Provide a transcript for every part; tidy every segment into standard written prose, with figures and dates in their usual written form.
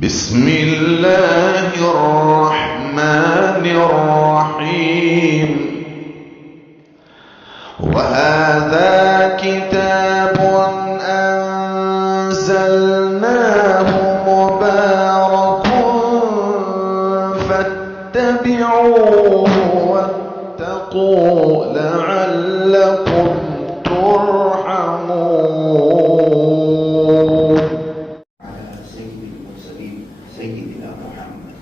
بسم الله الرحمن الرحيم وهذا كتاب أنزلناه مبارك فاتبعوه واتقوا لعلكم ترحمون. سيدنا محمد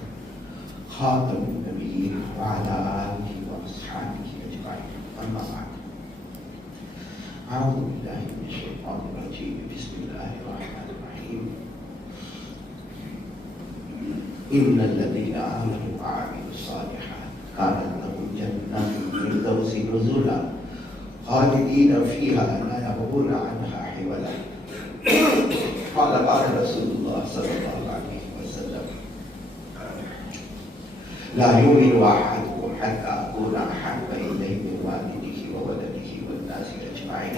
خاتم النبيين وعلى آله وأصحابه أجمعين، أما بعد. أعوذ بالله من الشيطان الرجيم، بسم الله الرحمن الرحيم. إن الذين آمنوا وعملوا الصالحات كانت لهم جنات الفردوس نزلا خالدين فيها لا يبغون عنها حولا. قال رسول الله صلى الله عليه وسلم: لا يؤمن أحدكم حتى أكون أحب إليه من والده وولده والناس أجمعين،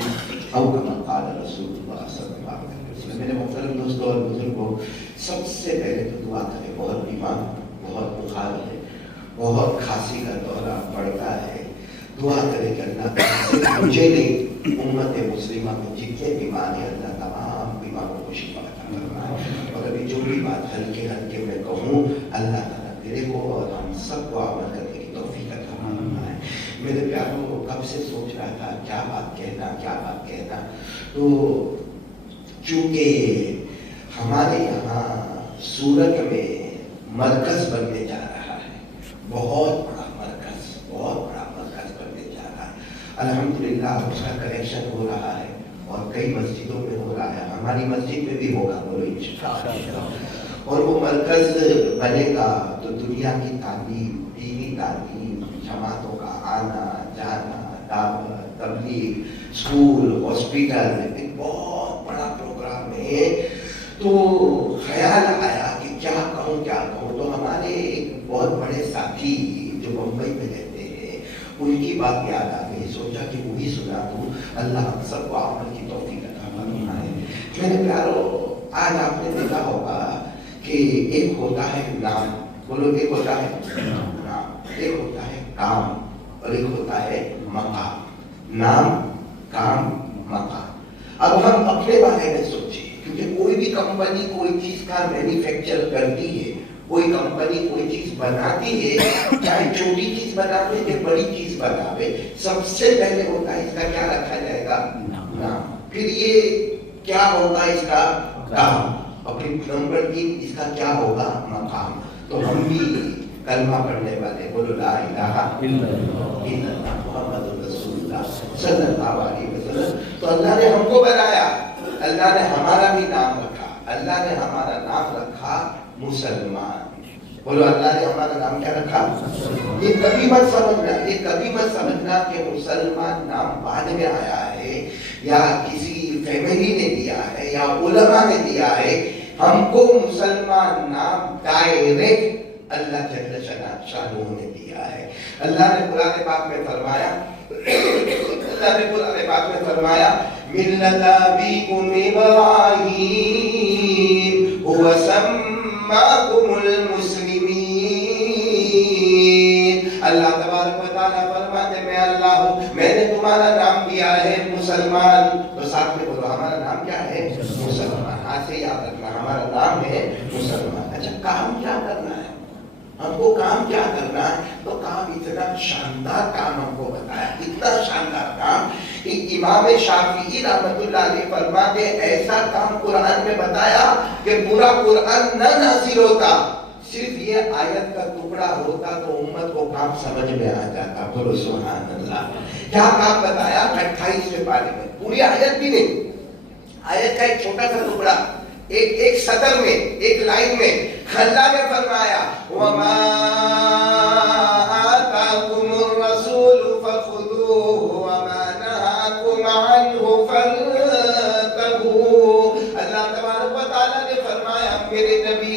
أو كما قال رسول الله صلى الله عليه وسلم. میرے محترم دوستوں اور بزرگوں، سب سے پہلے تو دعا کریں. بہت بیمار، بہت بخار ہے، بہت کھانسی کا دورہ پڑتا ہے. دعا کریں کہ اللہ مجھے نہیں، امت مسلمہ میں جتنے بیمار ہیں اللہ تمام بیماروں کو شفا عطا فرمائے. اور ابھی جو بھی بات ہلکے ہلکے میں کہوں، اللہ تعالیٰ تیرے کو اور ہم سب کو عمل کرنے کی توفیق عطا فرمائے. میرے پیاروں، کب سے سوچ رہا تھا کیا بات کہنا. تو چونکہ ہمارے یہاں سورت میں مرکز بننے جا رہا ہے، بہت بڑا مرکز بننے جا رہا ہے. الحمدللہ اس کا کریکشن ہو رہا ہے اور کئی مسجدوں میں ہو رہا ہے. ہماری مسجد میں بھی ہوگا، بولو انشاءاللہ. اور وہ مرکز بنے گا تو دنیا کی تعلیم، دینی تعلیم، جماعتوں کا آنا جانا، دعوت، تبلیغ، اسکول، ہاسپٹل، ایک بہت بڑا پروگرام ہے. تو خیال آیا کہ کیا کہوں. تو ہمارے ایک بہت بڑے ساتھی جو بمبئی میں رہتے ہیں، ان کی بات یاد آ گئی. سوچا کہ وہی سنا دوں. اللہ ہم سب کو عمل کی توفیق عطا فرمائے. میرے پیارو، آج آپ نے دیکھا ہوگا کہ ایک ہوتا ہے نام، بولو ایک ہوتا ہے نام، ایک ہوتا ہے کام اور ایک ہوتا ہے مقام. نام، کام، مقام. اب ہم اپنے بارے میں سوچیں، کیونکہ کوئی بھی کمپنی کوئی چیز کا مینوفیکچر کرتی ہے، کوئی کمپنی کوئی چیز بناتی ہے، چاہے چھوٹی چیز بناوے یا بڑی چیز بناوے، سب سے پہلے ہوتا ہے اس کا کیا رکھا جائے گا؟ نام. پھر یہ کیا ہوگا؟ اس کا کام. اور پھر نمبر 3 اس کا کیا ہوگا؟ مقام. تو ہم بھی کلمہ پڑھنے والے، بولو لا الہ الا اللہ محمد رسول اللہ صلی اللہ علیہ وسلم. تو اللہ نے ہم کو بنایا، اللہ نے ہمارا بھی نام رکھا. اللہ نے ہمارا نام رکھا مسلمان. بولو اللہ نے ہمارا نام کیا رکھا؟ یہ کبھی مت سمجھنا کہ مسلمان نام بعد میں آیا ہے یا کسی فیملی نے دیا ہے یا علماء نے دیا ہے. ہم کو مسلمان نام ڈائریکٹ اللہ جل شانہ نے دیا ہے. اللہ نے قرآن پاک میں فرمایا ملت ابیکم ابراہیم هو سماکم المسلمین. اللہ تبارک و تعالیٰ فرماتے میں اللہ ہوں، میں نے تمہارا نام دیا ہے مسلمان. تو ساتھ میں بولو ہمارا نام کیا ہے؟ مسلمان. آج سے یاد رکھنا ہمارا نام ہے مسلمان. اچھا، کام کیا کرنا ہے؟ ہم کو کام کیا کرنا ہے؟ تو کام اتنا شاندار کام ہم کو بتایا، اتنا شاندار کام کہ امام شافعی رحمۃ اللہ علیہ فرماتے ایسا کام قرآن میں بتایا کہ پورا قرآن نہ نازل ہوتا، صرف یہ آیت کا ٹکڑا ہوتا تو امت کو کام سمجھ میں آ جاتا. بولو سبحان اللہ. کیا کام بتایا؟ 28ویں پارے میں، پوری آیت بھی نہیں، آیت کا ایک چھوٹا سا ٹکڑا، ایک سطر میں، ایک لائن میں. اللہ نے فرمایا وَمَا آتَاكُمُ الرَّسُولُ فَخُذُوهُ وَمَا نَهَاكُمْ عَنْهُ فَانْتَهُوا. اللہ تبارک و تعالیٰ نے فرمایا میرے نبی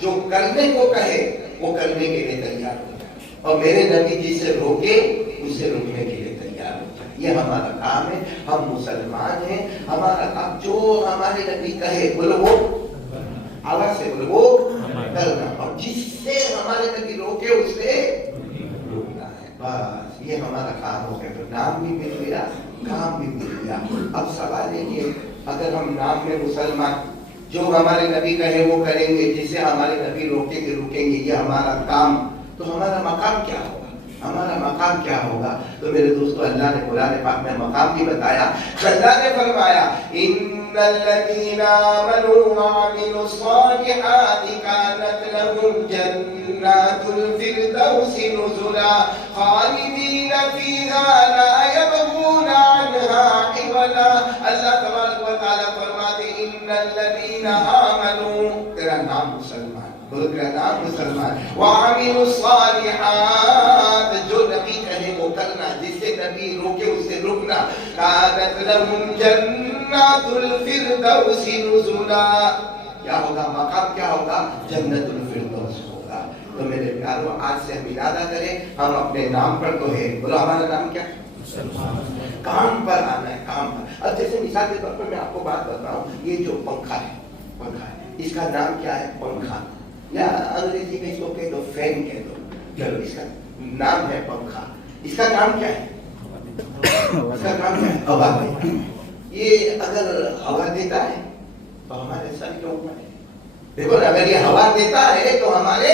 جو کرنے کو کہے وہ کرنے کے لیے تیار ہو جائے، اور میرے نبی جسے روکے اسے روکنے کے لیے تیار ہو جائے. یہ ہمارا کام ہے. ہم مسلمان ہیں، ہمارا کام جو ہمارے نبی کہے بولو وہ آواز سے بولو وہ بس یہ ہمارا کام ہو گیا، تو نام بھی مل گیا، کام بھی مل گیا. اب سوال یہ کہ اگر ہم نام میں مسلمان، جو ہمارے نبی کہے وہ کریں گے، جسے ہمارے نبی روکیں گے یہ ہمارا کام، تو ہمارا مقام کیا ہوگا؟ ہمارا مقام کیا ہوگا؟ تو میرے دوستو، اللہ نے قرآن پاک میں مقام بھی بتایا. اللہ نے فرمایا ان الذین آمنوا وعملوا الصالحات كانت لهم جنات الفردوس نزلا خالدین فیہا لا یبغون عنہا حولا. اللہ تبارک و تعالیٰ فرماتے ان الذین آمنوا، تیرا نام مسلمان، بولو تیرا نام مسلمان، وعملوا الصالحات، جو نبی کہے وہ کرنا، جس سے نبی روکے اس سے رکنا، كانت لهم جنات الفردوس نزلا. کیا ہوگا؟ مقام کیا ہوگا؟ جنت الفردوس ہوگا. تو میرے پیاروں، آج سے ہم ارادہ کریں، ہم اپنے نام پر تو ہے، بولو ہمارا نام کیا؟ کام پر آنا ہے، کام پر. اب جیسے مثال کے طور پر میں آپ کو بات بتاؤں، یہ جو پنکھا ہے، اس کا نام کیا ہے؟ پنکھا، یا انگریزی میں اس کو کہہ دو فین کہہ دو، چلو اس کا نام ہے پنکھا. اس کا نام کیا ہے؟ اس کا نام کیا ہے؟ ہوا. یہ اگر ہوا دیتا ہے تو ہمارے سر کے اوپر ہے. دیکھو نا، اگر یہ ہوا دیتا ہے تو ہمارے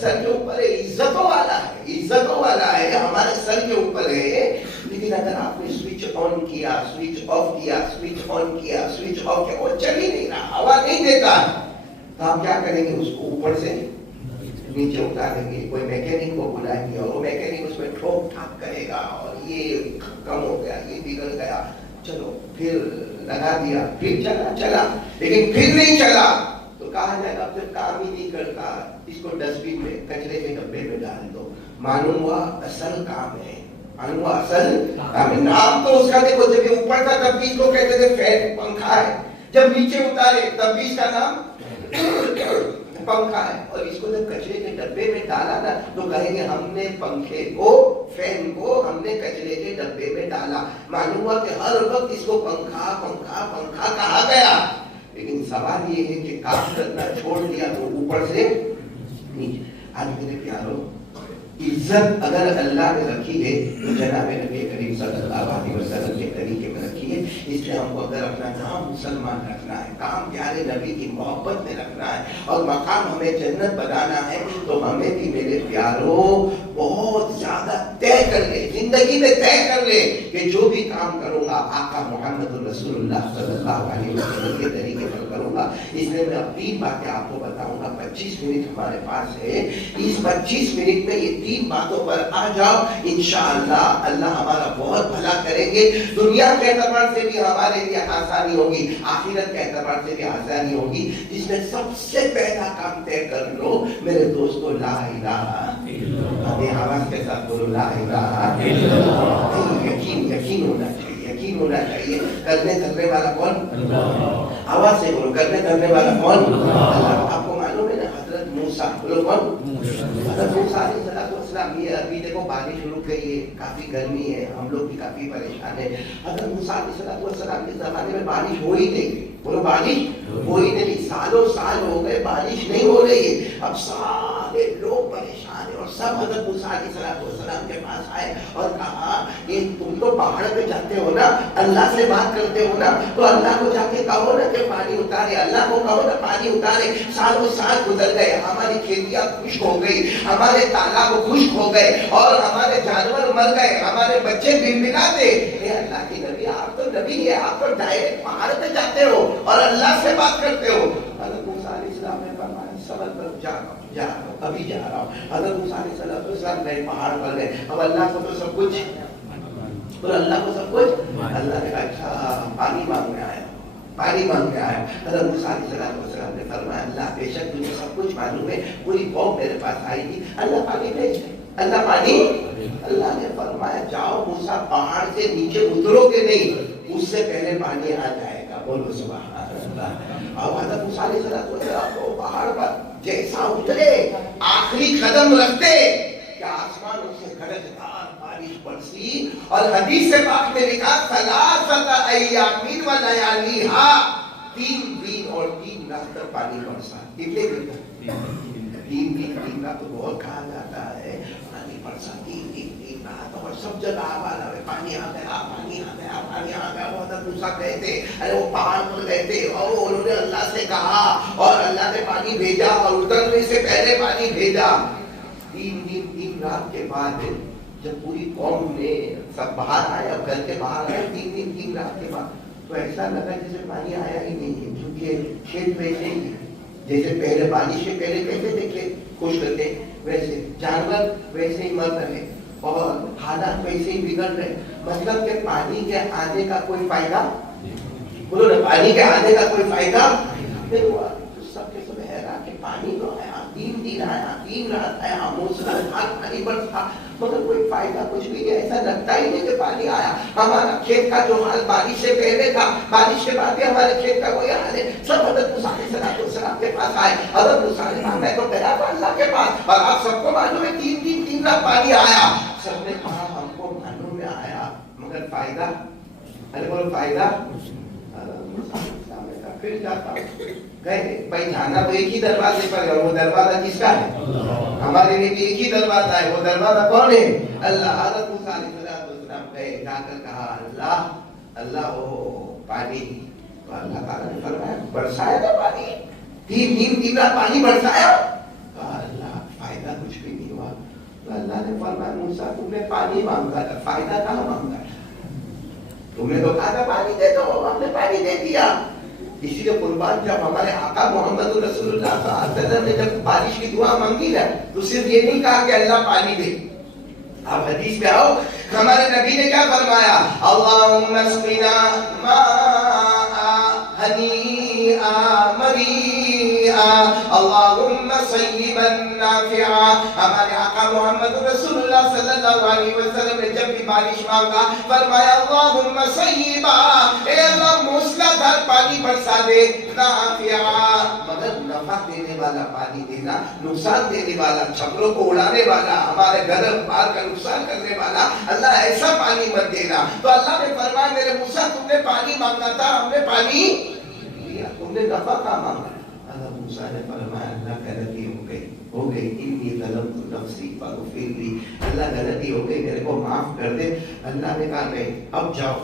سر کے اوپر ہے، عزتوں والا ہے، عزتوں والا ہے، ہمارے سر کے اوپر ہے. لیکن اگر آپ نے سوئچ آن کیا، سوئچ آف کیا، سوئچ آن کیا، سوئچ آف کیا، وہ چل ہی نہیں رہا، ہوا نہیں دیتا، تو آپ کیا کریں گے؟ اس کو اوپر سے نیچے اتاریں گے، کوئی میکینک کو بلائیں گے، اور وہ میکینک اس میں ٹھوک ٹھاک کرے گا، اور یہ کم ہو گیا، یہ بگڑ گیا، چلو پھر لگا دیا، پھر چلا، لیکن پھر نہیں چلا تو کہا جائے گا پھر کام ہی نہیں کرتا، اس کو ڈسٹ بن میں، کچرے کے ڈبے میں ڈال دو. معلوم ہوا اصل کام ہے، معلوم ہوا اصل کام ہے. نام تو اس کا دیکھو، جب یہ اوپر تھا تب بھی اس کو کہتے تھے فین، پنکھا ہے، جب نیچے اتارے تب بھی اس کا نام پنکھا ہے. اور اس کو جب کچرے کے ڈبے میں ڈالا نا تو کہیں گے ہم نے پنکھے کو، فین کو ہم نے کچرے کے ڈبے میں ڈالا. معلوم ہوا کہ ہر وقت اس کو پنکھا پنکھا پنکھا کہا گیا. لیکن سوال یہ ہے کہ کام کرنا چھوڑ دیا تو اوپر سے نیچے. آج میرے پیاروں، عزت اگر اللہ نے رکھی ہے تو جناب نبی کریم صلی اللہ علیہ وسلم کے طریقے میں رکھی ہے. اس لیے ہم کو اگر اپنا نام مسلمان رکھنا ہے، کام پیارے نبی کی محبت میں رکھنا ہے، اور مقام ہمیں جنت بنانا ہے، تو ہمیں بھی میرے پیاروں بہت زیادہ طے کر لے، زندگی میں طے کر لے کہ جو بھی کام کروں گا آقا محمد رسول اللہ صلی اللہ علیہ وسلم کے طریقے پر کروں گا. اس لیے میں اب 3 باتیں آپ کو بتاؤں گا. 25 منٹ ہمارے پاس ہے، اس 25 منٹ میں یہ 3 باتوں پر آ جاؤ، انشاءاللہ اللہ ہمارا بہت بھلا کریں گے. دنیا کے اعتبار سے بھی ہمارے لیے آسانی ہوگی، آخرت کے اعتبار سے بھی آسانی ہوگی. جس میں سب سے پہلا کام طے کر لو میرے دوستو، لا الہ الا اللہ. آواز کے ساتھ بولو، لا الہ الا اللہ. یقین ہونا چاہیے، یقین ہونا چاہیے. کرنے والا کون؟ آواز سے بولو، کرنے والا کون؟ اللہ. آپ کو معلوم ہے نا، حضرت موسیٰ، بولو کون؟ حضرت موسیٰ علیہ السلام. یہ ابھی دیکھو بارش رک گئی ہے، کافی گرمی ہے، ہم لوگ بھی کافی پریشان ہیں. حضرت موسیٰ علیہ السلام کے زمانے میں بارش ہو ہی نہیں، بولو بارش ہو ہی نہیں. سالوں سال ہو گئے بارش نہیں ہو رہی ہے. اب سارے لوگ پریشان ہیں، اور سب حضرت موسیٰ علیہ السلام کے پاس آئے اور کہا کہ تم تو پہاڑ پہ جاتے ہو نا، اللہ سے بات کرتے ہو نا، تو اللہ کو جا کے کہو نا کہ پانی اتارے، اللہ کو کہو نا پانی اتارے. سالوں سال گزر گئے، ہماری کھیتیاں خشک ہو گئی، ہمارے تالاب خشک ہو گئے، اور ہمارے جانور مر گئے، ہمارے بچے بنبناتے. اے اللہ کی نبی، آپ تو نبی ہے، آپ تو ڈائریکٹ پہاڑ پہ جاتے ہو اور اللہ سے بات کرتے ہو. حضرت موسیٰ علیہ السلام نے فرمایا صبر کرو، جا رہا ہوں، ابھی جا رہا ہوں. حضرت موسیٰ علیہ السلام گئے پہاڑ پر گئے. اب اللہ کو تو سب کچھ، اور اللہ کو سب کچھ. اللہ نے کہا اچھا پانی مانگنے آیا، پانی مانگنے آیا. حضرت موسیٰ علیہ السلام نے فرمایا اللہ بے شک تجھے سب کچھ معلوم ہے، پوری قوم میرے پاس آئی تھی، اللہ پانی بھیج دے، اللہ پانی. اللہ نے فرمایا جاؤ موسیٰ، پہاڑ سے نیچے اترو گے نہیں، اس سے پہلے پانی آ جائے گا. بولو سبحان اللہ. اور حضرت موسیٰ علیہ السلام کو پہاڑ پر جیسا اترے، آخری قدم رکھتے کہ آسمانوں سے گرجدار بارش برسی. اور حدیث پاک میں لکھا ثلاثۃ ایام و لیالیھا، 3 دن اور 3 رات تک پانی برسا. کتنے دن تک؟ 3 دن. 3 رات تو بہت کہا جاتا ہے. پانی برسا، تین رات اور سب جگہ آواز آئے پانی آ گیا، پانی آ گیا، پانی آ گیا. وہ حضرت موسیٰ گئے تھے، ارے وہ پہاڑ پر گئے تھے اور انہوں نے اللہ سے کہا اور اللہ نے پانی بھیجا اور اترنے سے پہلے پانی بھیجا. تین رات کے بعد جب پوری قوم نے سب باہر آئے، اب گھر کے باہر آئے، تین رات کے بعد تو ایسا لگا جیسے پانی آیا ہی نہیں ہے، کیونکہ کھیت ویسے ہی جیسے پہلے بارش سے پہلے کیسے تھے کھیت خشک تھے، ویسے جانور ویسے ہی مر رہے اور حالات ویسے ہی بگڑ رہے. مطلب کہ پانی کے آنے کا کوئی فائدہ، بولو نا، پانی کے آنے کا کوئی فائدہ نہیں ہوا. سب کے سب حیران کہ پانی تو آیا، تین آیا، تین رات آیا، موسلادھار پانی برسا، مگر کوئی فائدہ کچھ بھی نہیں. ایسا لگتا ہی نہیں کہ پانی آیا. ہمارا کھیت کا جو حال بارش سے پہلے تھا، بارش کے بعد بھی ہمارے کھیت کا کوئی حال ہے. سب حضرت موسیٰ علیہ السلام کے پاس آئے. حضرت موسیٰ علیہ السلام، میں تو گیا تھا اللہ کے پاس اور آپ سب کو معلوم ہے تین رات پانی آیا. سب نے کہا ہم کو معلوم میں آیا مگر فائدہ، ارے بولو فائدہ. پھر جاتا گئے بھائی، جانا تو ایک ہی دروازے پر ہے، وہ دروازہ کس کا ہے؟ ہمارے لیے بھی ایک ہی دروازہ ہے. وہ دروازہ کون ہے؟ اللہ. حضرت موسیٰ علیہ السلام گئے، جا کر کہا اللہ وہ پانی، تو اللہ تعالیٰ نے فرمایا برسایا تھا پانی، تین رات پانی برسایا. کہا اللہ فائدہ کچھ بھی نہیں ہوا. تو اللہ نے فرمایا موسیٰ تم نے پانی مانگا تھا، فائدہ کہاں مانگا تھا؟ تم نے تو کہا تھا پانی دے دو، ہم نے پانی دے دیا. اسی لیے قربان جب ہمارے آقا محمد رسول اللہ صلی اللہ علیہ وسلم نے جب بارش کی دعا مانگی نا تو صرف یہ نہیں کہا کہ اللہ پانی دے. آپ حدیث میں آؤ، ہمارے نبی نے کیا فرمایا؟ اللہم اسقنا ماء ہنیئا مریئا اللہم صیبا نافعا. ہمارے آقا محمد رسول اللہ صلی اللہ علیہ وسلم نے جب بھی بارش مانگا فرمایا اللہم صیبا، اے اللہ موسلادھار پانی برسا دے، نافعا مگر نفع دینے والا پانی دینا، نقصان دینے والا، چھپروں کو اڑانے والا، ہمارے گھر بار کا نقصان کرنے والا اللہ ایسا پانی مت دینا. تو اللہ نے فرمایا میرے موسیٰ تم نے پانی مانگا تھا، ہم نے پانی دیا، تم نے نفع کا مانگا. اللہ موسیٰ نے فرمایا اللہ غلطی ہو گئی انی ظلمت نفسی فاغفر لی، اللہ غلطی ہو گئی میرے کو معاف کر دے. اللہ نے کہا نہیں اب جاؤ.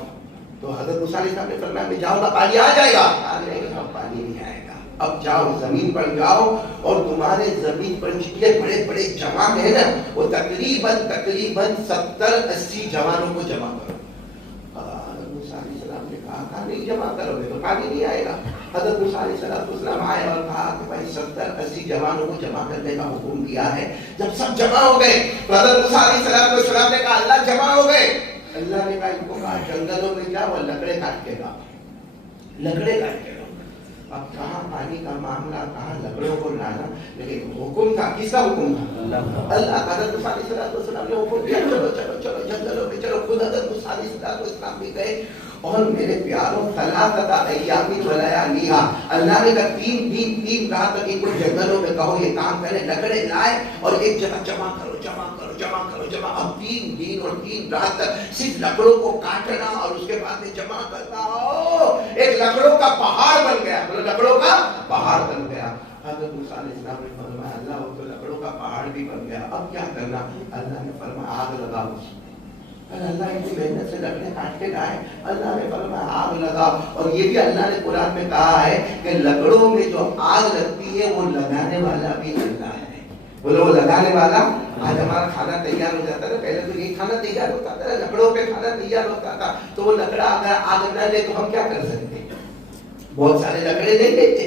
تو حضرت موسیٰ علیہ السلام نے فرمایا میں جاؤں گا پانی آ جائے گا؟ نہیں اب پانی نہیں آئے گا. اب جاؤ زمین پر جاؤ اور تمہارے زمین پر جتنے بڑے بڑے جوان ہیں نا وہ تقریباً 70-80 جوانوں کو جمع کرو. حضرت موسیٰ علیہ السلام نے کہا نہیں جمع کرو گے تو پانی نہیں آئے گا. حضرت موسیٰ علیہ السلام آئے اور کہا کہ بھائی 70-80 جوانوں کو جمع کرنے کا حکم دیا ہے. جب سب جمع ہو گئے تو حضرت موسیٰ علیہ السلام نے کہا اللہ جمع ہو گئے. اللہ نے کہا ان کو کہا جنگلوں میں جاؤ اور لکڑے کاٹ کے لاؤ، لکڑے کاٹ کے لاؤ. اب کہاں پانی کا معاملہ، کہاں لکڑوں کو لانا، لیکن حکم تھا، کس کا حکم تھا؟ اللہ کا. حضرت موسیٰ علیہ السلام نے حکم دیا چلو جنگلوں میں چلو. خود حضرت موسیٰ علیہ السلام بھی گئے اور میرے پیاروں ثلاثۃ ایام ولیالیھا، اللہ نے کہا تین رات تک ان کو جنگلوں میں کہو یہ کام کرے، لکڑے لائے اور ایک جگہ جمع کرو. اب 3 دن اور 3 رات تک صرف لکڑوں کو کاٹنا اور اس کے بعد میں جمع کرنا. ایک لکڑوں کا پہاڑ بن گیا، لکڑوں کا پہاڑ بن گیا. حضرت موسیٰ علیہ السلام نے فرمایا اللہ وہ تو لکڑوں کا پہاڑ بھی بن گیا، اب کیا کرنا؟ اللہ نے فرمایا آگ لگاؤ. اللہ اتنی محنت سے لکڑے کاٹ کے لائے، اللہ نے فرمایا آگ لگاؤ. اور یہ بھی اللہ نے قرآن میں کہا ہے کہ لکڑوں میں جو آگ لگتی ہے وہ لگانے والا بھی اللہ ہے. بولو وہ لگانے والا. آج ہمارا کھانا تیار ہو جاتا تھا، پہلے تو یہ کھانا تیار ہوتا تھا، لکڑوں پہ کھانا تیار ہوتا تھا. تو وہ لکڑا اگر آگ نہ لے تو ہم کیا کر سکتے؟ بہت سارے لکڑے نہیں لیتے.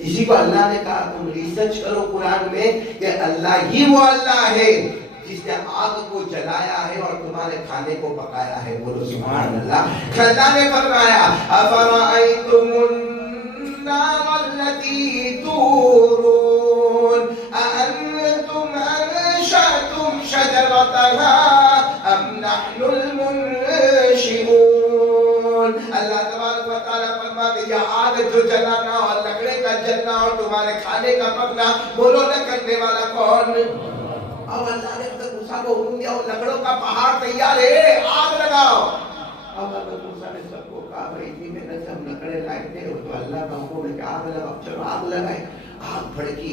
اسی کو اللہ نے کہا تم ریسرچ کرو قرآن میں کہ اللہ ہی وہ اللہ ہے جس نے آگ کو جلایا ہے اور تمہارے کھانے کو پکایا ہے. بولو سبحان اللہ. اللہ نے فرمایا افرأیتم النار التي تورون أأنتم أنشأتم شجرتها أم نحن المنشئون. اللہ تبارک و تعالیٰ فرماتے ہیں یہ آگ جو جلانا اور لکڑے کا جلنا اور تمہارے کھانے کا پکنا، بولو نہ کرنے والا کون؟ اب اللہ نے حضرت موسیٰ کو حکم دیا اور لکڑوں کا پہاڑ تیار ہے، آگ لگاؤ. اب حضرت موسیٰ نے سب کو کہا بھائی اتنی محنت سے ہم لکڑے لائے تھے تو اللہ کا حکم ہے کہ آگ لگاؤ. چلو آگ لگائے. آگ بھڑکی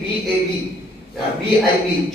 BAB, BIB,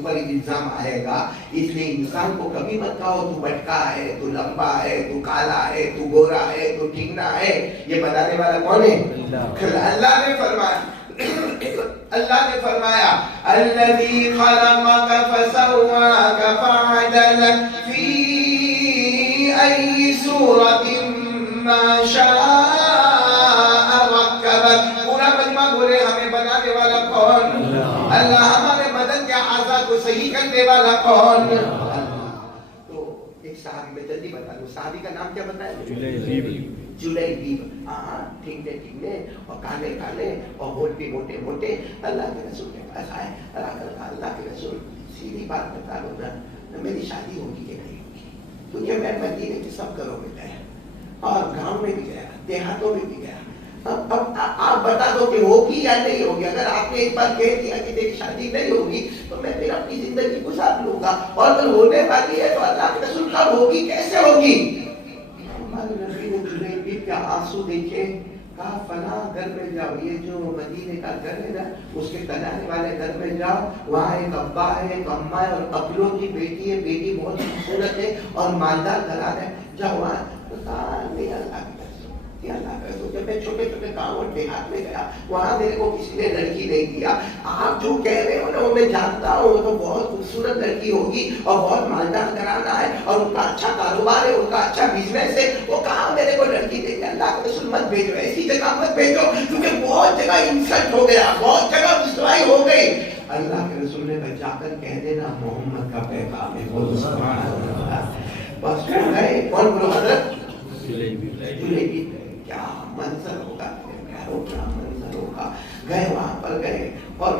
اوپر الزام آئے گا. اس لیے انسان کو کبھی مت کہو تو بٹکا ہے, تو لمبا ہے, تو کالا ہے, تو گورا ہے, تو ٹھیکنا ہے. یہ بتانے والا کون ہے؟ اللہ نے فرمایا. اللہ نے فرمایا الذی خلقک فسواک فعدلک فی ای صورت ما شاء رکبک. پورا مجمع بولے ہمیں بنانے والا کون؟ اللہ. ہمارے بدن کے اعضاء کو صحیح کرنے والا کون؟ اللہ. تو ایک صحابی میں جلدی بتا دوں, صحابی کا نام کیا بتایا؟ جلیبیب. ہاں ٹھیک ہے, اور کالے کالے اور موٹے موٹے موٹے. اللہ کے رسول کے پاس آئے, اللہ کے رسول سیدھی بات بتا دو نا, میری شادی ہوگی کہ نہیں ہوگی؟ کیونکہ میں مدینے کے سب گھروں میں گیا اور گاؤں میں بھی گیا, دیہاتوں میں بھی گیا. اب آپ بتا دو کہ ہوگی یا نہیں ہوگی. اگر آپ نے ایک بار کہہ دیا کہ میری شادی نہیں ہوگی تو میں پھر اپنی زندگی گزار لوں گا, اور اگر ہونے والی ہے تو اللہ کے رسول کب ہوگی, کیسے ہوگی؟ ہمارے نبی نے جلیبیب کے آنسو دیکھے, کہا فلاں گھر میں جاؤ, یہ جو مدینے کا گھر ہے نا اس کے بنانے والے گھر میں جاؤ, وہاں ایک ابا ہے, ایک اماں ہے, اور اکلو کی بیٹی ہے, بیٹی بہت خوبصورت ہے اور مالدار گھرانہ ہے, جاؤ وہاں. نہیں اللہ کی قسم, جب میں چھوٹے چھوٹے گاؤں اور دیہات میں گیا وہاں میرے کو کسی نے لڑکی نہیں دیا. آپ جو کہہ رہے ہو نا وہ میں جانتا ہوں, وہ تو بہت خوبصورت لڑکی ہوگی اور بہت مالدار گھرانہ ہے اور ان کا اچھا کاروبار ہے, ان کا اچھا بزنس ہے, وہ کہاں میرے کو لڑکی دے گی؟ اللہ کے رسول مت بھیجو, ایسی جگہ مت بھیجو, کیونکہ بہت جگہ انسلٹ ہو گیا, بہت جگہ رسوائی ہو گئی. اللہ کے رسول نے بچا کر کہہ دینا محمد کا پیغام ہے, بولو سبحان اللہ. بس گئے, کون بولو حضرت؟ جلیبیب. کیا منظر ہوگا پیارو, کیا منظر ہوگا. گئے وہاں پر گئے, اور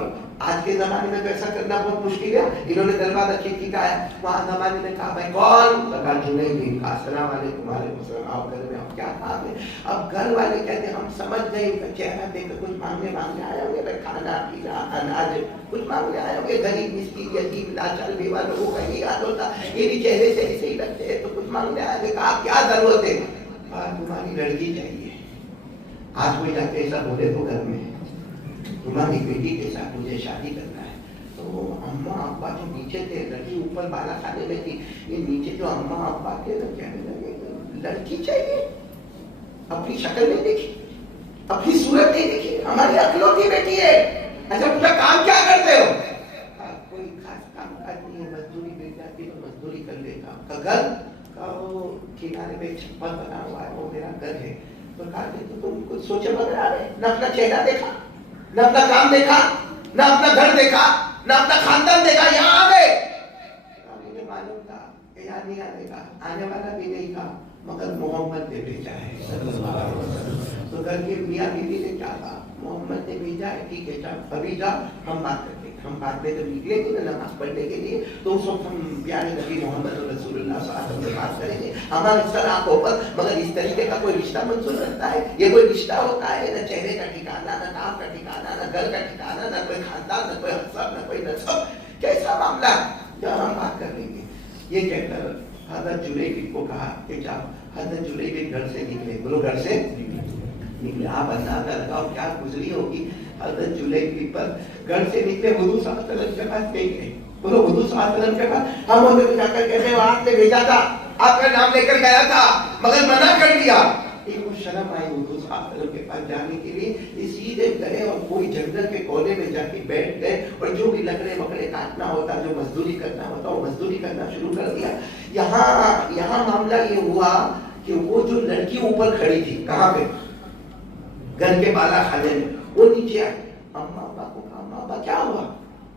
آج کے زمانے میں ایسا کرنا بہت مشکل ہے. انہوں نے دروازہ کھٹکھٹایا, وہاں زمانے میں کہا بھائی کون؟ لگا جلیبیب. کہا السلام علیکم. وعلیکم السلام. آؤ گھر میں, آپ کیا کام ہے؟ اب گھر والے کہتے ہم سمجھ گئے ان کا چہرہ دیکھ کر کچھ مانگنے آئے ہوں گے, کھانا پینا اناج کچھ مانگنے آئے ہوں گے. غریب مسکین یتیم لاچار بیوہ لوگوں کا یہ حال ہوتا, یہ بھی چہرے سے ایسے ہی لگتے ہیں, تو کچھ مانگنے آئے گے. کہا کیا ضرورت ہے؟ تمہاری لڑکی چاہیے. آج کوئی جا کے ایسا بولے تو گھر میں تمہاری بیٹی کے ساتھ مجھے شادی کرنا ہے, تو اماں ابا جو نیچے تھے, لڑکی اوپر بالا کھانے میں تھی, یہ نیچے جو اماں ابا تھے نا کہنے لگے لڑکی چاہیے. اپنی شکل نہیں دیکھی, اپنی صورت نہیں دیکھی, ہماری اکلوتی بیٹی ہے. اچھا پورا کام کیا کرتے ہو؟ کوئی خاص کام کاج نہیں ہے, مزدوری مل جاتی تو مزدوری کر لیتا. کا گھر کا وہ کنارے میں چھپر بنا ہوا ہے, وہ میرا گھر ہے. تو کہا کہ تم کچھ سوچے بغیر آ رہے, نہ اپنا چہرہ دیکھا, نہ اپنا کام دیکھا, نہ اپنا گھر دیکھا, نہ اپنا خاندان دیکھا, یہاں آ گئے. مجھے معلوم تھا کہ یہاں نہیں آنے کا, آنے والا بھی نہیں تھا, مگر محمد نے بھیجا ہے صلی اللہ علیہ وسلم. تو گھر کے میاں بیوی نے کیا کہا؟ محمد نے بھیجا ہے, ٹھیک ہے جاؤ, ابھی جاؤ, ہم بات کرتے ہیں. ہم بعد میں جب نکلے گے نا نماز پڑھنے کے لیے, تو اس وقت ہم پیارے نبی محمد رسول اللہ صلی اللہ علیہ وسلم سے بات کریں گے. ہمارے سر آنکھوں پر, مگر اس طریقے کا کوئی رشتہ منظور رہتا ہے؟ یہ کوئی رشتہ ہوتا ہے؟ نہ چہرے کا ٹھکانا, نہ نام کا ٹھکانا, نہ گھر کا ٹھکانا, نہ کوئی خاندان, نہ کوئی حسب, نہ کوئی نسب. کیسا معاملہ ہے؟ جب ہم بات کر لیں گے. یہ کہہ کر حضرت جلیبیب کو کہا کہ جاؤ. حضرت جلیبیب گھر سے نکلے, بولو گھر سے نکلے. آپ اندازہ لگاؤ کیا گزری ہوگی حضرت جلیبیب پر. گھر سے نکلے, حضور صلی اللہ علیہ وسلم کے پاس گئے. بولو حضور صلی اللہ علیہ وسلم کے پاس. ہم انہیں جا کر کہتے ہیں آپ نے بھیجا تھا, آپ کا نام لے کر گیا تھا, مگر منع کر دیا. ایک وہ شرم آئی حضور صلی اللہ علیہ وسلم کے پاس جانے کے لیے, سیدھے گئے اور کوئی جنگل کے کونے میں جا کے بیٹھ گئے, اور جو بھی لکڑے مکڑے کاٹنا ہوتا, جو مزدوری کرنا ہوتا, وہ مزدوری کرنا شروع کر دیا. یہاں معاملہ یہ ہوا کہ وہ جو لڑکی اوپر کھڑی تھی, کہاں پہ؟ گھر کے بالا خانے میں, وہ نیچے آئی. اماں ابا کو کہا اماں ابا کیا ہوا؟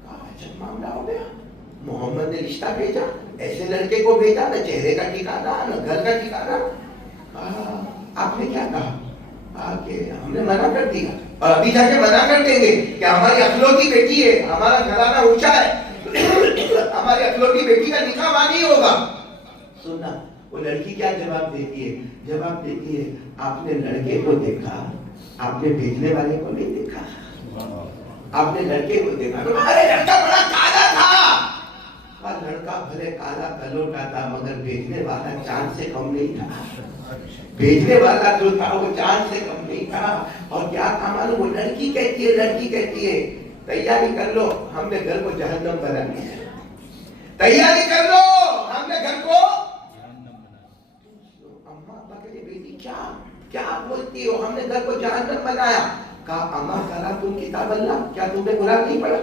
کہا اچھا معاملہ ہو گیا, محمد نے رشتہ بھیجا, ایسے لڑکے کو بھیجا, نہ چہرے کا ٹھکانا, نہ گھر کا ٹھکانا. آپ نے کیا کہا؟ کہ ہم نے منع کر دیا, اور ابھی جا کے منع کر دیں گے کہ ہماری اکلوتی بیٹی ہے, ہمارا گھرانہ اونچا ہے, ہماری اکلوتی بیٹی کا نکاح وہاں نہیں ہوگا. سننا وہ لڑکی کیا جواب دیتی ہے؟ جواب دیتی ہے آپ نے لڑکے کو دیکھا, آپ نے بھیجنے والے کو نہیں دیکھا. آپ نے لڑکے کو دیکھا, ارے لڑکا بڑا کالا تھا. لڑکا بھلے کالا کلوٹا تھا, مگر بھیجنے والا چاند سے کم نہیں تھا. بھیجنے والا جو تھا وہ چاند سے کم نہیں تھا. اور کیا تھا معلوم, وہ لڑکی کہتی ہے تیاری کر لو, ہم نے گھر کو جہنم بنا دیا. تیاری کر لو، ہم نے گھر کو اماں ابا کے لیے بیٹی کیا بولتی ہو، ہم نے گھر کو جہنم بنایا. کہا اماں کہا تم کتاب اللہ، کیا تم نے قرآن نہیں پڑھا؟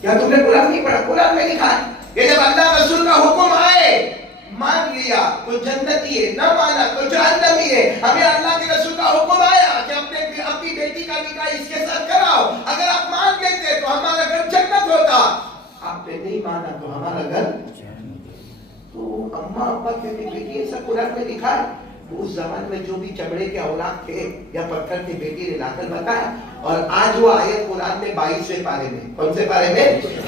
کیا تم نے قرآن نہیں پڑھا؟ قرآن میں لکھا ہے کہ جب اللہ رسول کا حکم آئے مان لیا تو جنتی ہے، نہ مانا تو جہنمی ہے. ہمیں اللہ کے رسول کا حکم آیا کہ اپنی بیٹی کا نکاح اس کے ساتھ کراؤ، اگر آپ مان لیتے تو ہمارا گھر جنت ہوتا، آپ نے نہیں مانا تو ہمارا گھر. تو اماں ابا کہتے بیٹی ایسا قرآن میں لکھا ہے. اس زمانے میں جو بھی چمڑے کے اولاد تھے یا پتھر کے بیٹی نے لا کر بتایا. اور آج وہ آیت قرآن میں 22ویں پارے میں، کون سے پارے میں؟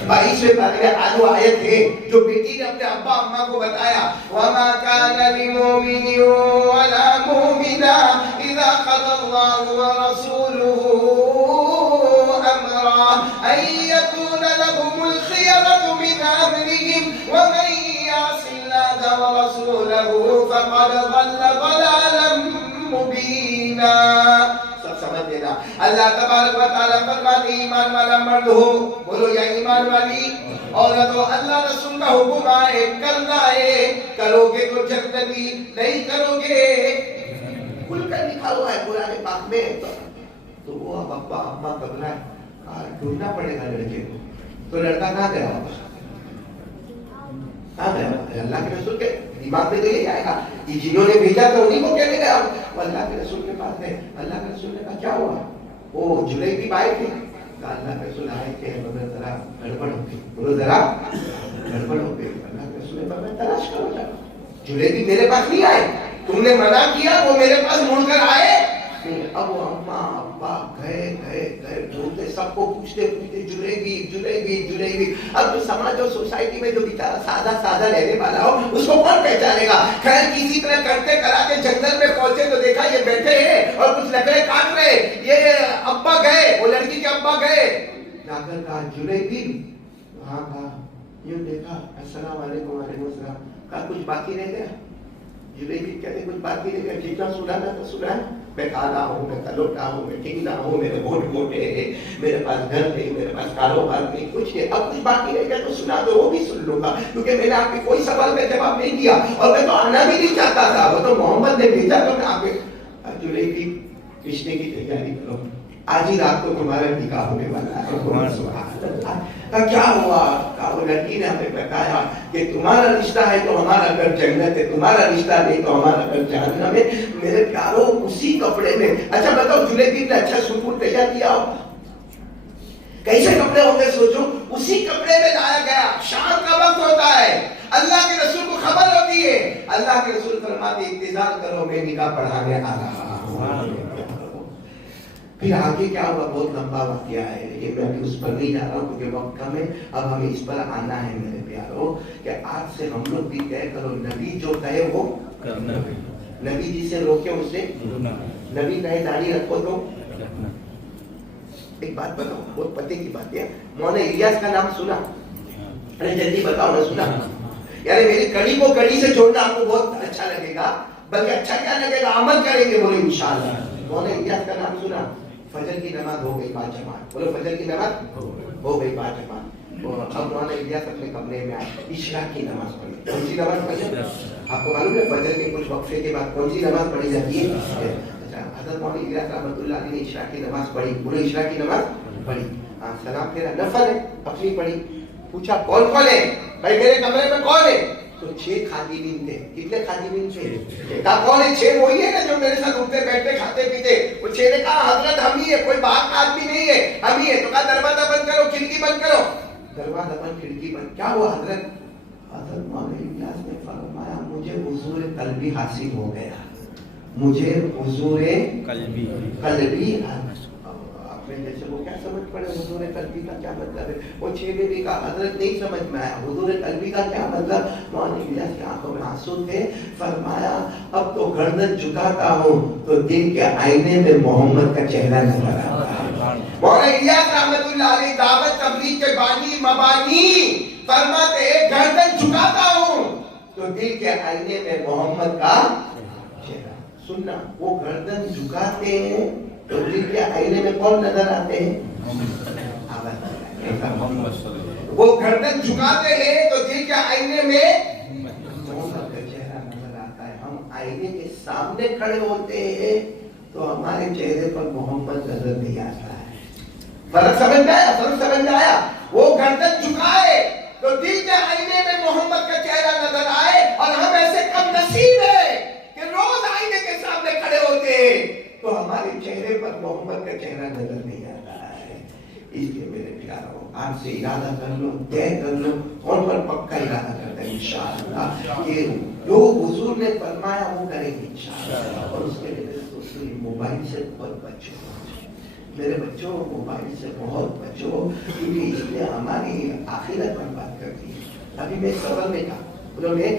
22ویں پارے میں آج وہ آیت ہے جو بیٹی نے اپنے ابا اماں کو بتایا. وَمَا كَانَ لِمُؤْمِنٍ وَلَا مُؤْمِنَةٍ إِذَا قَضَى اللَّهُ وَرَسُولُهُ أَمْرًا أَن يَكُونَ لَهُمُ الْخِيَرَةُ مِنْ أَمْرِهِمْ وَمَن يَعْصِ اللَّهَ وَرَسُولَهُ فَقَدْ ضَلَّ ضَلَالًا مُبِينًا. سمجھ دینا. اللہ تبارک و تعالیٰ فرماتے ایمان والا مرد ہو، بولو یا ایمان والی عورت ہو، اللہ رسول کا حکم آئے کرنا ہے، کرو گے تو جنتی، نہیں کرو گے کھل کر لکھا ہوا ہے قرآن پاک میں. تو وہ اب ابا اماں گھبرائے، ڈھونڈنا پڑے گا لڑکے کو. تو لڑکا کہاں گیا واپس؟ کہاں گیا؟ اللہ کے رسول کے دماغ میں تو یہ آئے گا جنہوں نے بھیجا تھا انہیں کو کہنے گیا. وہ اللہ کے رسول کے پاس گئے. اللہ کے رسول نے کہا کیا ہوا؟ وہ جلیبی آئے تھے. کہا اللہ کے رسول آئے تھے مگر ذرا گڑبڑ ہو گئی. بولو ذرا گڑبڑ ہو گئی. اللہ کے رسول نے کہا میں تلاش کرو جا، جلیبی میرے پاس نہیں آئے، تم نے منع کیا وہ میرے پاس مڑ کر آئے. اب وہ اماں ابا گئے ڈھونڈتے، سب کو پوچھتے جلیبی. اب جو سماج اور سوسائٹی میں جو بیچارہ سادہ رہنے والا ہو اس کو کون پہچانے گا؟ خیر کسی طرح کرتے کراتے جنگل میں پہنچے تو دیکھا یہ بیٹھے ہیں اور کچھ لکڑے کاٹ رہے. یہ ابا گئے، وہ لڑکی کے ابا گئے، جا کر کہا جلیبی. ہاں کہا، یوں دیکھا، السلام علیکم. وعلیکم السلام. کہا کچھ باقی رہ گیا؟ جلیبی کہتے کچھ باقی رہ گیا؟ جتنا سنانا تو سنا. میں کالا ہوں، میں کلوٹا ہوں، میں ٹھیک نہ ہوں، میرے ووٹ موٹے ہیں، میرے پاس گھر نہیں، میرے پاس کاروبار نہیں، کچھ نہیں. اب کچھ باقی رہ گیا تو سنا دو، وہ بھی سن لوں گا، کیونکہ میں نے آپ کے کوئی سوال کا جواب نہیں دیا اور میں تو آنا بھی نہیں چاہتا تھا. وہ تو محمد نے بھیجا تو میں آپ کے. جلیبی رشتے کی تیاری کرو، آج ہی رات کو تمہارا نکاح ہونے والا ہے. کیا ہوا؟ وہ لڑکی نے ہمیں بتایا کہ تمہارا رشتہ ہے تو ہمارا گھر جنت ہے، تمہارا رشتہ نہیں تو ہمارا گھر جہنم ہے. میرے پیاروں اسی کپڑے میں. اچھا بتاؤ جلیبی نے اچھا سکون تیار کیا ہو، کیسے کپڑے ہوں گے سوچو. اسی کپڑے میں لایا گیا. شام کا وقت ہوتا ہے، اللہ کے رسول کو خبر ہوتی ہے. اللہ کے رسول فرماتے انتظار کرو میں نکاح پڑھانے آ رہا ہوں. پھر آگے کیا ہوا بہت لمبا واقعہ ہے، یہ میں ابھی اس پر نہیں جا رہا ہوں کیونکہ وقت کم ہے. اب ہمیں اس پر آنا ہے میرے پیاروں کہ آج سے ہم لوگ بھی طے کرو نبی جو کہے وہ کرنا. نبی جی سے روکے اس سے، نبی کہے داڑھی رکھو تو. ایک بات بتاؤ بہت پتے کی بات ہے، مولانا الیاس کا نام سنا؟ ارے جلدی بتاؤ نا. سنا؟ یعنی میری کڑی کو کڑی سے چھوڑنا آپ کو بہت اچھا لگے گا، بلکہ اچھا کیا لگے گا، عمل کریں گے. بولے انشاءاللہ. مولانا الیاس کا نام سنا؟ فجر کی نماز ہو گئی 5 جماعت. بولو فجر کی نماز ہو گئی 5 جماعت. اب مولانا الیاس اپنے کمرے میں آئے، اشراق کی نماز پڑھی. کون سی نماز پڑھی؟ آپ کو معلوم ہے فجر کے کچھ وقفے کے بعد کون سی نماز پڑھی جاتی ہے؟ اچھا حضرت مولانا الیاس رحمۃ اللہ علیہ نے اشراق کی نماز پڑھی. بولو اشراق کی نماز پڑھی. سلام پھیرا، نفل ہے، اپنی پڑھی. پوچھا کون کون ہے بھائی میرے کمرے میں کون ہے؟ تو 6 خادمین تھے. کتنے خادمین تھے؟ کہا کون ہے؟ 6 وہی ہے نا جو میرے ساتھ اٹھتے بیٹھتے کھاتے پیتے. وہ 6 نے کہا حضرت ہم ہی ہے، کوئی باہر کا آدمی نہیں ہے، ہم ہی ہے. تو کہا دروازہ بند کرو، کھڑکی بند کرو. دروازہ بند، کھڑکی بند. کیا ہوا حضرت؟ حضرت مولانا الیاس نے فرمایا مجھے حضور قلبی حاصل ہو گیا، مجھے حضور قلبی. جیسے وہ کیا سمجھ پڑے حضور قلبی کا کیا مطلب ہے؟ وہ 6 نے بھی کہا حضرت نہیں سمجھ میں آیا، حضور قلبی کا کیا مطلب؟ مولانا الیاس کی آنکھوں میں آنسو تھے. فرمایا اب تو گردن جھکاتا ہوں تو دل کے آئینے میں محمد کا چہرہ نظر آتا ہے. مولانا الیاس رحمۃ اللہ علیہ دعوت تبلیغ کے بانی مبانی فرماتے گردن جھکاتا ہوں تو دل کے آئینے میں محمد کا چہرہ. سننا، وہ گردن جھکاتے ہیں تو دل کے آئینے میں کون نظر آتے ہیں؟ وہ گردن جھکاتے ہیں تو دل کے آئینے میں محمد کا چہرہ نظر آتا ہے. ہم آئینے کے سامنے کھڑے ہوتے ہیں تو ہمارے چہرے پر محمد نظر نہیں آتا ہے. فرق سمجھ میں آیا؟ فرق سمجھ میں آیا؟ وہ گردن جھکائے تو دل کے آئینے میں محمد کا چہرہ نظر آئے. اور ہم ایسے کم نصیب ہیں کہ روز آئینے کے سامنے کھڑے ہوتے ہیں تو ہمارے چہرے پر محمد کا چہرہ نظر نہیں آتا ہے. اس لیے میرے پیاروں آپ سے ارادہ کر لو, طے کر لو, اور پر پکا ارادہ کرتا ہے انشاءاللہ کہ جو حضور نے فرمایا وہ کریں گے انشاءاللہ. اور اس کے لیے دوستوں موبائل سے بہت بچو, میرے بچوں موبائل سے بہت بچو, کیونکہ اس لیے ہماری آخرت برباد کرتی ہے. ابھی میں سفر میں تھا, انہوں نے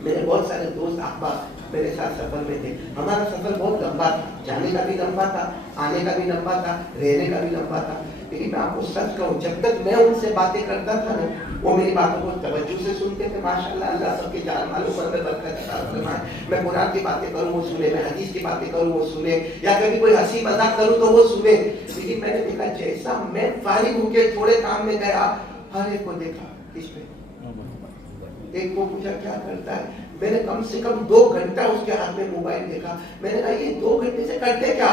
میرے بہت سارے دوست احباب میرے ساتھ سفر میں تھے. ہمارا سفر بہت لمبا تھا, جانے کا بھی لمبا تھا, آنے کا بھی لمبا تھا, رہنے کا بھی لمبا تھا. لیکن میں آپ کو سچ کہوں, جب تک میں ان سے باتیں کرتا تھا نا, وہ میری باتوں کو توجہ سے سنتے تھے. ماشاءاللہ اللہ سب کے جان مالوں پر برکت عطا فرمائے. میں قرآن کی باتیں کروں وہ سنے, میں حدیث کی باتیں کروں وہ سنے, یا کبھی کوئی ہنسی مذاق کروں تو وہ سنے. لیکن میں نے دیکھا جیسا میں فارغ ہو کے تھوڑے کام میں گیا, ہر ایک کو دیکھا اس میں. ایک کو پوچھا کیا کرتا ہے, میں نے کم سے کم 2 گھنٹہ اس کے ہاتھ میں موبائل دیکھا. میں نے کہا یہ 2 گھنٹے سے کرتے کیا؟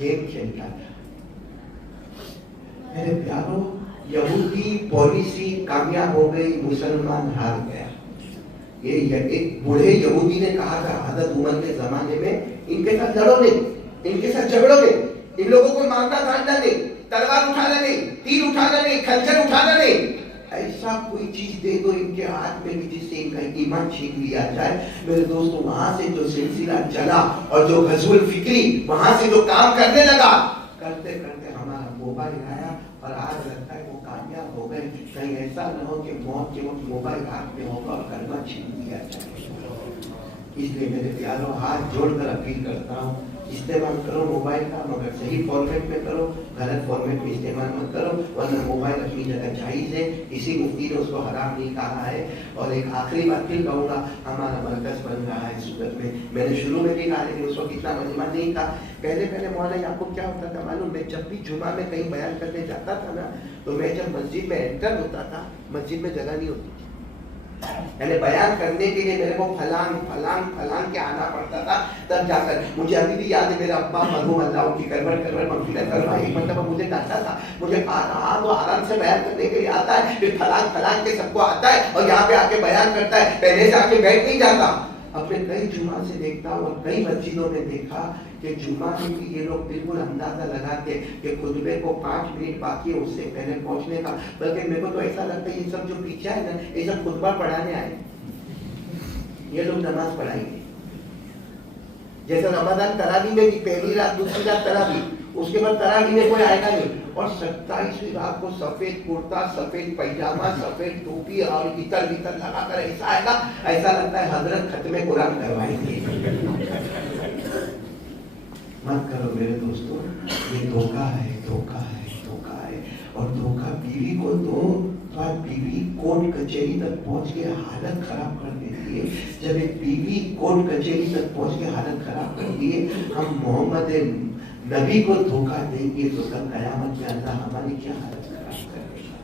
گیم کھیلتا ہے. میرے پیاروں یہودی پالیسی کامیاب ہو گئی, مسلمان ہار گیا. یہ ایک بوڑھے یہودی نے کہا تھا حضرت عمر کے زمانے میں, ان کے ساتھ لڑو نہیں, ان کے ساتھ جھگڑو نہیں, ان لوگوں کو مارنا کاٹنا نہیں, تلوار اٹھانا نہیں, تیر اٹھانا نہیں, خنجر اٹھانا نہیں, ایسا کوئی چیز دے دو ان کے ہاتھ میں جس سے ان کا ایمان چھین لیا جائے. میرے دوستوں وہاں سے جو سلسلہ چلا اور جو غزو الفکری وہاں سے جو کام کرنے لگا, کرتے کرتے ہمارا موبائل آیا اور آج لگتا ہے وہ کامیاب ہو گئے. کہیں ایسا نہ ہو کہ موت کے وقت موبائل ہاتھ میں ہوگا اور کلمہ چھین لیا جائے. اس لیے میرے پیاروں ہاتھ جوڑ کر اپیل کرتا ہوں, استعمال کرو موبائل کا, مگر صحیح فارمیٹ میں کرو, غلط فارمیٹ میں استعمال مت کرو, ورنہ موبائل اپنی جگہ جائز ہے. اسی مفتی نے اس کو حرام نہیں کہا ہے. اور ایک آخری بات پھر کہوں گا, ہمارا مرکز بن رہا ہے صورت میں نے شروع میں بھی کہا, لیکن اس وقت اتنا مجمع نہیں تھا. پہلے مولانا آپ کو کیا ہوتا تھا معلوم, میں جب بھی جمعہ میں کہیں بیان کرنے جاتا تھا نا, تو میں جب مسجد میں انٹر ہوتا تھا, مسجد میں جگہ نہیں ہوتی, یعنی بیان کرنے کے لیے میرے کو پھلان کے آنا پڑتا تھا. تب جا کر مجھے ابھی بھی یاد ہے, میرا ابا مرحوم اللہ کی کربر مغفرت فرمائے, ایک مرتبہ مجھے ڈانٹا تھا. مجھے کہا تھا ہاں تو آرام سے بیان کرنے کے لیے آتا ہے, پھر پھلان کے سب کو آتا ہے اور یہاں پہ آ کے بیان کرتا ہے, پہلے سے آ کے بیٹھ نہیں جاتا. اب میں کئی جمعہ سے دیکھتا ہوں اور کئی مسجدوں میں دیکھا کہ جمعہ میں بھی یہ لوگ بالکل اندازہ لگاتے کہ خطبے کو 5 منٹ باقی ہے اس سے پہلے پہنچنے کا. بلکہ میرے کو تو ایسا لگتا ہے یہ سب جو پیچھے ہے نا, یہ سب خطبہ پڑھانے آئے, یہ لوگ نماز پڑھائیں گے. جیسا رمضان تراویح میں بھی پہلی رات دوسری رات تراویح, اس کے بعد تراویح میں کوئی آئے گا نہیں. اور 27ویں رات کو سفید کرتا, سفید پیجامہ, سفید ٹوپی اور عطر لگا کر ایسا آئے گا, ایسا لگتا ہے حضرت ختم قرآن کروائیں گے. مت کرو میرے دوستوں, یہ دھوکہ ہے. اور دھوکہ بیوی کو دو تو بیوی کورٹ کچہری تک پہنچ کے حالت خراب کر دیتی ہے. جب ایک بیوی کورٹ کچہری تک پہنچ کے حالت خراب کرتی ہے, ہم محمد نبی کو دھوکہ دیں گے تو کل قیامت میں اللہ ہماری کیا حالت خراب کرے گا.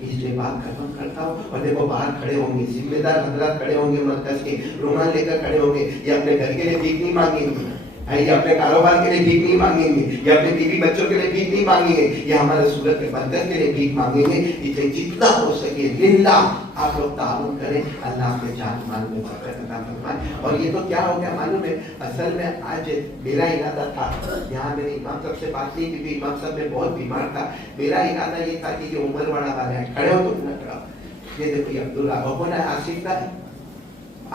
اس لیے بات ختم کرتا ہوں. اور دیکھو باہر کھڑے ہوں گے ذمہ دار حضرات, کھڑے ہوں گے مرکز کے, رومال لے کر کھڑے ہوں گے. یہ اپنے گھر کے لیے بھیک نہیں مانگیں گے, یہ اپنے کاروبار کے لیے بھیک نہیں مانگیں گے, یہ اپنے بیوی بچوں کے لیے بھیک نہیں مانگیں گے, یہ ہمارے صورت کے برکت کے لیے بھیک مانگیں گے. اسے جتنا ہو سکے للہ آپ لوگ تعاون کریں, اللہ آپ کے جان مال میں برکت عطا فرمائے. اور یہ تو کیا ہو گیا معلوم ہے, اصل میں آج میرا ارادہ تھا, یہاں میرے امام صاحب سے بات نہیں کی, امام صاحب میں بہت بیمار تھا. میرا ارادہ یہ تھا کہ یہ عمر والا والے ہیں, کھڑے ہو تو نہ کھڑا, یہ دیکھو یہ عبداللہ بہن ہے, آصف کا ہے,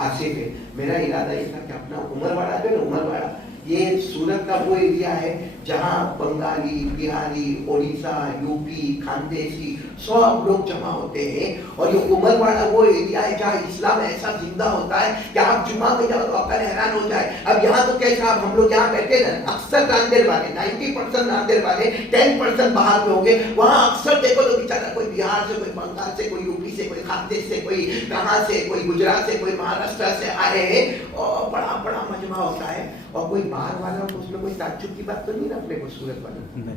آصف ہے. میرا ارادہ یہ تھا کہ اپنا عمر والا جو ہے عمر والا, یہ سورت کا وہ ایریا ہے جہاں بنگالی, بہاری, اڑیسہ, یو پی, خاندیسی سب لوگ جمع ہوتے ہیں. اور یہ عمر والا وہ ایریا ہے جہاں اسلام ایسا زندہ ہوتا ہے کہ آپ جمعہ میں جاؤ تو عقل حیران ہو جائے. اب یہاں تو کیسا, اب ہم لوگ یہاں بیٹھے نا, اکثر ناندیڑ والے 90% ناندیڑ والے, 10% باہر میں ہوں گے. وہاں اکثر دیکھو تو بیچارہ کوئی بہار سے, کوئی بنگال سے, کوئی یو پی سے, کوئی خاندیش سے, کوئی کہاں سے, کوئی گجرات سے, کوئی مہاراشٹر سے آئے ہیں, اور بڑا مجمع ہوتا ہے. اور کوئی باہر والا ہو تو اس میں کوئی تعجب کی بات تو نہیں نا اپنے کو صورت والے,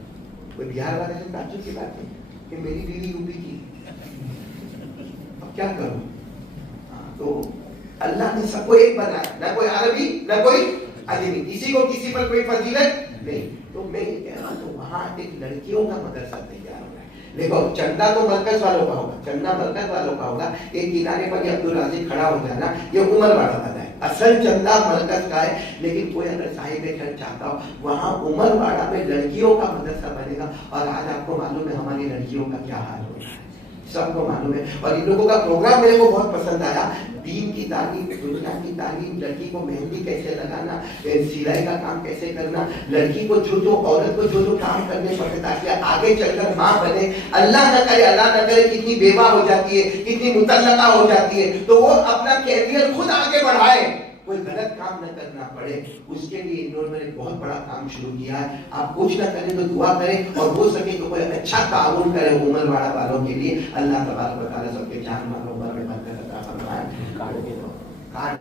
کوئی بہار والے سے تعجب کی بات نہیں. کہ میری بیوی یوپی کی، اب کیا کروں؟ تو اللہ نے سب کو ایک بنایا، نہ کوئی عربی نہ کوئی اجمی، کسی کو کسی پر کوئی فضیلت نہیں. تو میں یہ کہہ رہا ہوں وہاں ایک لڑکیوں کا مدرسہ تیار ہو رہا ہے. دیکھو چندہ تو مرکز والوں کا ہوگا، چندہ مرکز والوں کا ہوگا. ایک کنارے پر یہ عبدالرازق کھڑا ہو جائے نا، یہ عمر والا والا ہے، اصل چندہ مرکز کا ہے. لیکن کوئی اگر صاحب گھر چاہتا ہو وہاں عمر واڑہ میں لڑکیوں کا مدرسہ بنے گا. اور آج آپ کو معلوم ہے ہماری لڑکیوں کا کیا حال ہو رہا ہے، سب کو معلوم ہے. اور ان لوگوں کا پروگرام میرے کو بہت پسند آیا. دین کی تعلیم، دنیا کی تعلیم، لڑکی کو مہندی کیسے لگانا، سلائی کا کام کیسے کرنا، لڑکی کو جو عورت کو جو کام کرنے پڑتے تاکہ آگے چل کر ماں بنے. اللہ نہ کرے کتنی بیوہ ہو جاتی ہے، کتنی مطلقہ ہو جاتی ہے، تو وہ اپنا کیریئر خود آگے بڑھائے، کوئی غلط کام نہ کرنا پڑے. اس کے لیے انہوں نے ایک بہت بڑا کام شروع کیا ہے. آپ کچھ نہ کریں تو دعا کریں، اور ہو سکے تو کوئی اچھا تعاون کرے عمر واڑہ والوں کے لیے. اللہ تبارک و تعالیٰ سب کے جان مالوں پر برکت عطا فرمائے.